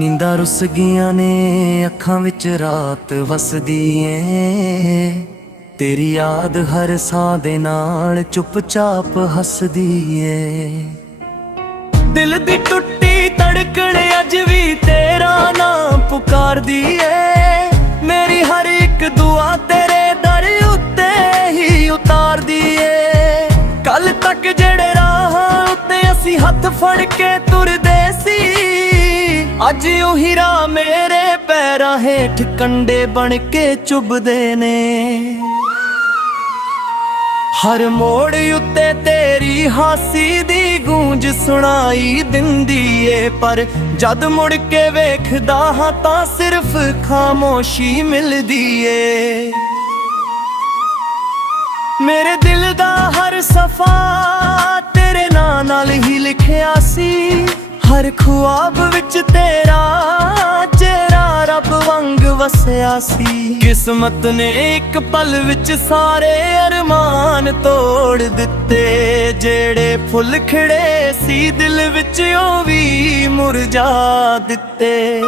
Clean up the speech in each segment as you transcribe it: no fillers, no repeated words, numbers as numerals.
ਨੀਂਦਾਂ ਰੁੱਸ ਗਈਆਂ ਨੇ ਅੱਖਾਂ ਵਿੱਚ ਰਾਤ ਵਸਦੀ ਏ। ਤੇਰੀ ਯਾਦ ਹਰ ਸਾਹ ਦੇ ਨਾਲ ਚੁੱਪਚਾਪ ਹੱਸਦੀ ਏ। ਦਿਲ ਦੀ ਟੁੱਟੀ ਧੜਕਣ ਅੱਜ ਵੀ ਤੇਰਾ ਨਾਮ ਪੁਕਾਰਦੀ ਏ। ਮੇਰੀ ਹਰ ਇੱਕ ਦੁਆ ਤੇਰੇ ਦਰ ਉੱਤੇ ਹੀ ਉਤਾਰਦੀ ਏ। ਕੱਲ ਤੱਕ ਜਿਹੜੇ ਰਾਹ ਉੱਤੇ ਅਸੀਂ ਹੱਥ ਫੜ ਕੇ ਤੁਰਦੇ ਸੀ, ਅੱਜ ਉਹੀ ਰਾਹ ਮੇਰੇ ਪੈਰਾਂ ਹੇਠ ਕੰਡੇ ਬਣ ਕੇ ਚੁੱਭਦੇ ਨੇ। ਹਰ ਮੋੜ ਉੱਤੇ ਤੇਰੀ ਹਾਸੀ ਦੀ ਗੂੰਜ ਸੁਣਾਈ ਦਿੰਦੀ ਏ, ਪਰ ਜਦ ਮੁੜ ਕੇ ਵੇਖਦਾ ਹਾਂ ਤਾਂ ਸਿਰਫ ਖਾਮੋਸ਼ੀ ਮਿਲਦੀ ਏ। ਮੇਰੇ ਦਿਲ ਦਾ ਹਰ ਸਫਾ ਤੇਰੇ ਨਾਂ ਨਾਲ ਹੀ ਲਿਖਿਆ ਸੀ। ਹਰ ਖ਼ੁਆਬ ਵਿੱਚ ਤੇਰਾ ਚਿਹਰਾ ਰੱਬ ਵਾਂਗ ਵਸਿਆ ਸੀ। ਕਿਸਮਤ ਨੇ ਇੱਕ ਪਲ ਵਿੱਚ ਸਾਰੇ ਅਰਮਾਨ ਤੋੜ ਦਿੱਤੇ। ਜਿਹੜੇ ਫੁੱਲ ਖਿੜੇ ਸੀ ਦਿਲ ਵਿੱਚ ਉਹ ਵੀ ਮੁਰਝਾ ਦਿੱਤੇ।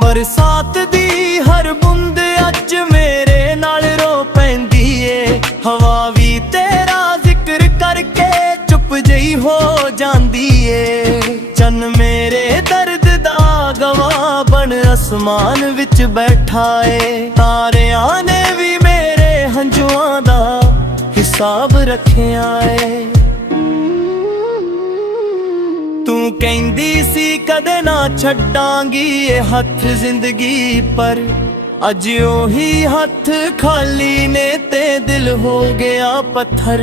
ਬਰਸਾਤ ਦੀ ਹਰ ਬੂੰਦ ਅੱਜ ਮੇਰੇ ਨਾਲ ਰੋ ਪੈਂਦੀ ਏ। ਹਵਾ ਵੀ ਤੇਰਾ ਜ਼ਿਕਰ ਕਰਕੇ ਚੁੱਪ ਜਿਹੀ ਹੋ ਜਾਂਦੀ ਏ। ਚੰਨ ਮੇਰੇ ਦਰਦ ਦਾ ਗਵਾਹ ਬਣ ਅਸਮਾਨ ਵਿੱਚ ਬੈਠਾ ਏ। ਤਾਰਿਆਂ ਨੇ ਵੀ ਮੇਰੇ ਹੰਝੂਆਂ ਦਾ ਹਿਸਾਬ ਰੱਖਿਆ ਏ। ਤੂੰ ਕਹਿੰਦੀ ਸੀ ਕਦੇ ਨਾ ਛੱਡਾਂਗੀ ਇਹ ਹੱਥ ਜ਼ਿੰਦਗੀ, ਪਰ ਅੱਜ ਉਹੀ ਹੱਥ ਖਾਲੀ ਨੇ ਤੇ ਦਿਲ ਹੋ ਗਿਆ ਪੱਥਰ।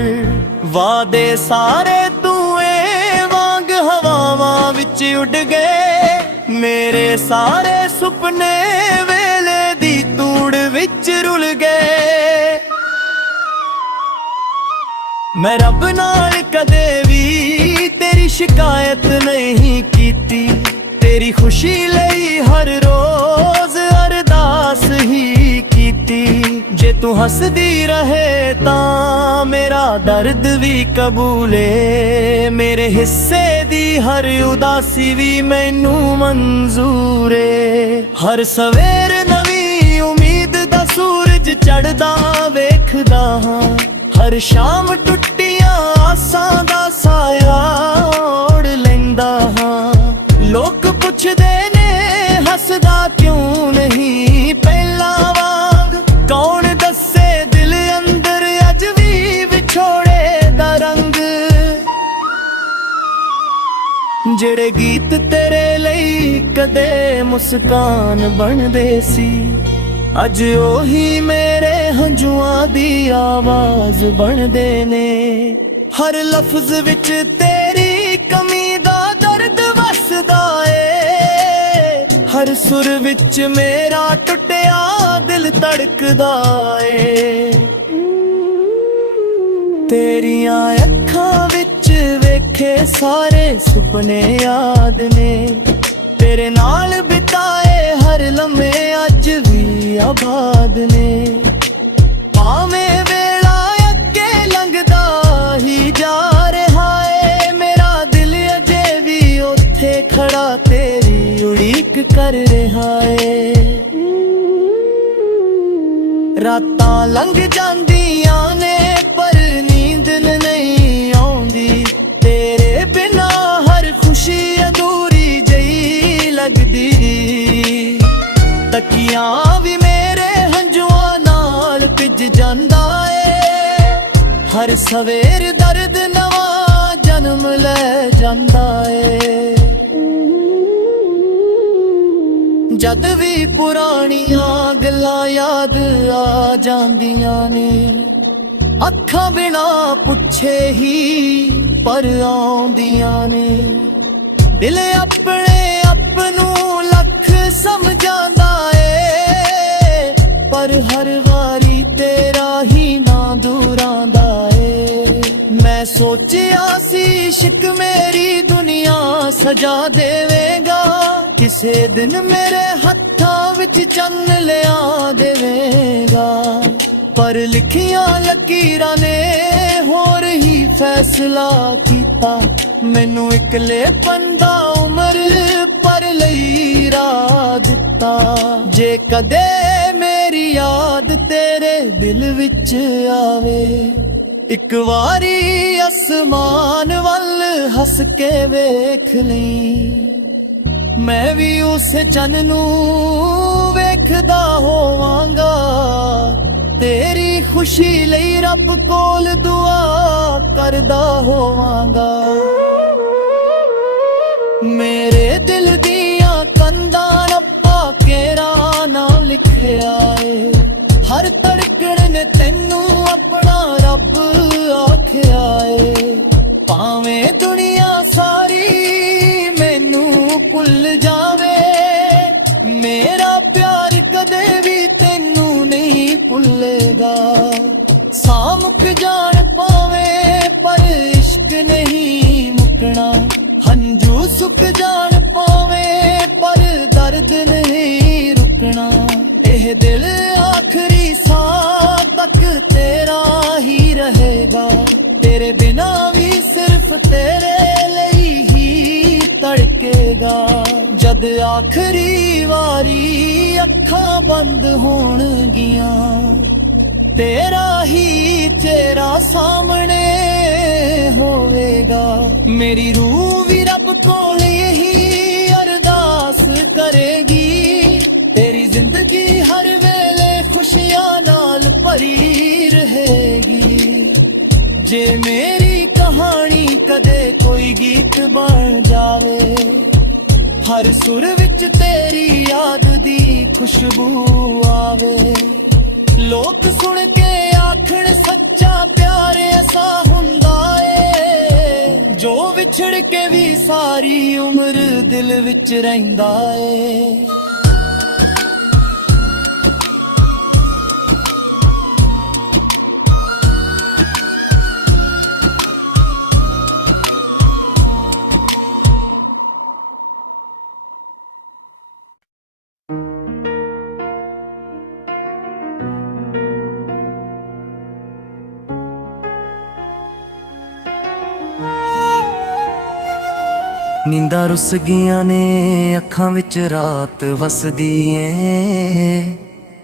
ਵਾਦੇ ਸਾਰੇ ਧੂਏ ਵਾਂਗ ਹਵਾਵਾਂ ਵਿੱਚ ਉੱਡ ਗਏ। ਮੇਰੇ ਸਾਰੇ ਸੁਪਨੇ ਵੇਲੇ ਦੀ ਧੂੜ ਵਿੱਚ ਰੁਲ ਗਏ। ਮੈਂ ਰੱਬ ਨਾਲ ਕਦੇ ਵੀ ਤੇਰੀ ਸ਼ਿਕਾਇਤ ਨਹੀਂ ਕੀਤੀ। ਤੇਰੀ ਖੁਸ਼ੀ ਲਈ ਹਰ ਰੋਜ਼ ਅਰਦਾਸ ਹੀ ਕੀਤੀ। ਜੇ ਤੂੰ ਹੱਸਦੀ ਰਹੇ ਤਾਂ ਮੇਰਾ ਦਰਦ ਵੀ ਕਬੂਲ ਏ। ਮੇਰੇ ਹਿੱਸੇ ਦੀ ਹਰ ਉਦਾਸੀ ਵੀ ਮੈਨੂੰ ਮਨਜ਼ੂਰ ਏ। ਹਰ ਸਵੇਰ ਨਵੀਂ ਉਮੀਦ ਦਾ ਸੂਰਜ ਚੜ੍ਹਦਾ ਵੇਖਦਾ ਹਾਂ। ਹਰ ਸ਼ਾਮ ਟੁੱਟੀਆਂ ਆਸਾਂ ਦਾ ਸਾਇਆ ਓੜ ਲੈਂਦਾ ਹਾਂ। ਲੋਕ ਪੁੱਛਦੇ ਨੇ ਹੱਸਦਾ ਕਿਉਂ ਨਹੀਂ ਪਹਿਲਾਂ ਵਾਂਗ। ਕੌਣ ਦੱਸੇ ਦਿਲ ਅੰਦਰ ਅੱਜ ਵੀ ਵਿਛੋੜੇ ਦਾ ਰੰਗ। ਜਿਹੜੇ ਗੀਤ ਤੇਰੇ ਲਈ ਕਦੇ ਮੁਸਕਾਨ ਬਣਦੇ ਸੀ, ਅੱਜ ਉਹੀ ਮੇਰੇ ਹੰਝੂਆਂ ਦੀ ਆਵਾਜ਼ ਬਣਦੇ ਨੇ। ਹਰ ਲਫ਼ਜ਼ ਵਿੱਚ ਤੇਰੀ ਕਮੀ ਦਾ ਦਰਦ ਵਸਦਾ ਏ। ਹਰ ਸੁਰ ਵਿੱਚ ਮੇਰਾ ਟੁੱਟਿਆ ਦਿਲ ਧੜਕਦਾ ਏ। ਤੇਰੀਆਂ ਅੱਖਾਂ ਵਿੱਚ ਵੇਖੇ ਸਾਰੇ ਸੁਪਨੇ ਯਾਦ ਨੇ। ਤੇਰੇ ਨਾਲ ਬਿਤਾਏ ਹਰ ਲਮੇ ਅੱਜ ਵੀ ਆਬਾਦ ਨੇ। ਭਾਵੇਂ ਵੇਲਾ ਅੱਗੇ ਲੰਘਦਾ ਹੀ ਜਾ ਰਿਹਾ ਏ, ਮੇਰਾ ਦਿਲ ਅਜੇ ਵੀ ਉੱਥੇ ਖੜਾ ਤੇਰੀ ਉਡੀਕ ਕਰ ਰਿਹਾ ਏ। ਰਾਤਾਂ ਲੰਘ ਜਾਂਦੀਆਂ ਨੇ ਪਰ ਨੀਂਦ ਨਹੀਂ ਆਉਂਦੀ। ਤੇਰੇ ਬਿਨਾਂ ਹਰ ਖੁਸ਼ੀ ਅਧੂਰੀ ਜਿਹੀ ਲੱਗਦੀ। ਤਕੀਆਂ ਵੀ ਮੇਰੇ ਹੰਝੂਆਂ ਨਾਲ ਭਿੱਜ ਜਾਂਦਾ ਏ। ਹਰ ਸਵੇਰ ਦਰਦ ਨਵਾਂ ਜਨਮ ਲੈ ਜਾਂਦਾ ਏ। ਜਦ ਵੀ ਪੁਰਾਣੀਆਂ ਗੱਲਾਂ ਯਾਦ ਆ ਜਾਂਦੀਆਂ ਨੇ, ਅੱਖਾਂ ਬਿਨਾਂ ਪੁੱਛੇ ਹੀ ਪਰ ਆਉਂਦੀਆਂ ਨੇ। ਦਿਲ ਆਪਣੇ ਆਪ ਨੂੰ ਲੱਖ ਸਮਝਾਂਦਾ ਏ, ਪਰ ਹਰ ਵਾਰੀ ਤੇਰਾ ਹੀ ਨਾਂ ਦੂਰ ਆਂਦਾ ਏ। ਮੈਂ ਸੋਚਿਆ ਸੀ ਇਸ਼ਕ ਮੇਰੀ ਦੁਨੀਆ ਸਜਾ ਦੇਵੇਗਾ। ਕਿਸੇ ਦਿਨ ਮੇਰੇ ਹੱਥਾਂ ਵਿੱਚ ਚੰਨ ਲਿਆ ਦੇਵੇਗਾ। ਪਰ ਲਿਖੀਆਂ ਲਕੀਰਾਂ ਨੇ ਹੋਰ ਹੀ ਫੈਸਲਾ ਕੀਤਾ। ਮੈਨੂੰ ਇਕੱਲੇਪਨ ਦਾ ਉਮਰ ਪਰ ਲਈ ਰਾਹ ਦਿੱਤਾ। ਜੇ ਕਦੇ ਮੇਰੀ ਯਾਦ ਤੇਰੇ ਦਿਲ ਵਿੱਚ ਆਵੇ, ਇੱਕ ਵਾਰੀ ਅਸਮਾਨ ਵੱਲ ਹੱਸ ਕੇ ਵੇਖ ਲਈ। ਮੈਂ ਵੀ ਉਸ ਚੰਨ ਨੂੰ ਵੇਖਦਾ ਹੋਵਾਂਗਾ। ਤੇਰੀ ਖੁਸ਼ੀ ਲਈ ਰੱਬ ਕੋਲ ਦੁਆ ਕਰਦਾ ਹੋਵਾਂਗਾ। ਮੇਰੇ ਦਿਲ ਦੀਆਂ ਕੰਧਾਂ ਨੱਪਾ ਕੇ ਰਾਹ ਨਾਮ ਲਿਖਿਆ ਏ। ਹਰ ਧੜਕਣ ਨੇ ਤੈਨੂੰ ਆਪਣਾ ਰੱਬ ਆਖਿਆ ਏ। ਭਾਵੇਂ ਦੁਨੀਆ ਸਾਰੀ ਮੈਨੂੰ ਭੁੱਲ ਜਾਵੇ, ਮੇਰਾ ਪਿਆਰ ਕਦੇ ਵੀ ਤੈਨੂੰ ਨਹੀਂ ਭੁੱਲੇਗਾ। ਸਾਹ ਮੁੱਕ ਜਾਣ ਪਾਵੇ ਪਰ ਇਸ਼ਕ ਨਹੀਂ ਮੁੱਕਣਾ। ਹੰਝੂ ਸੁੱਕ ਜਾਣ ਪਾਵੇ ਪਰ ਦਰਦ ਨਹੀਂ ਰੁਕਣਾ। ਇਹ ਦਿਲ ਆਖਰੀ ਸਾਹ ਤੱਕ ਤੇਰਾ ਹੀ ਰਹੇਗਾ। ਤੇਰੇ ਬਿਨਾ ਵੀ ਸਿਰਫ ਤੇਰੇ ਲਈ ਹੀ ਧੜਕੇਗਾ। ਜਦ ਆਖਰੀ ਵਾਰੀ ਅੱਖਾਂ ਬੰਦ ਹੋਣਗੀਆਂ, ਤੇਰਾ ਹੀ ਚਿਹਰਾ ਸਾਹਮਣੇ ਹੋਵੇਗਾ। ਮੇਰੀ ਰੂਹ ਵੀ ਰੱਬ ਕੋਲ ਇਹੀ ਅਰਦਾਸ ਕਰੇਗੀ। ਤੇਰੀ ਜ਼ਿੰਦਗੀ ਹਰ ਵੇਲੇ ਖੁਸ਼ੀਆਂ ਨਾਲ ਭਰੀ ਰਹੇਗੀ। ਜੇ ਮੇਰੀ ਕਹਾਣੀ ਕਦੇ ਕੋਈ ਗੀਤ ਬਣ ਜਾਵੇ, ਹਰ ਸੁਰ ਵਿੱਚ ਤੇਰੀ ਯਾਦ ਦੀ ਖੁਸ਼ਬੂ ਆਵੇ। ਲੋਕ ਸੁਣ ਕੇ ਆਖਣ ਸੱਚਾ ਪਿਆਰ ਐਸਾ ਹੁੰਦਾ ਏ, ਜੋ ਵਿਛੜ ਕੇ ਵੀ ਸਾਰੀ ਉਮਰ ਦਿਲ ਵਿੱਚ ਰਹਿੰਦਾ ਏ। ਨੀਂਦਾਂ ਰੁੱਸ ਗਈਆਂ ਨੇ ਅੱਖਾਂ ਵਿੱਚ ਰਾਤ ਵਸਦੀ ਏ।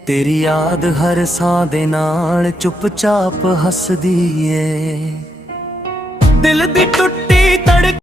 ਤੇਰੀ ਯਾਦ ਹਰ ਸਾਹ ਦੇ ਨਾਲ ਚੁੱਪਚਾਪ ਹੱਸਦੀ ਏ। ਦਿਲ ਦੀ ਟੁੱਟੀ ਧੜਕਨ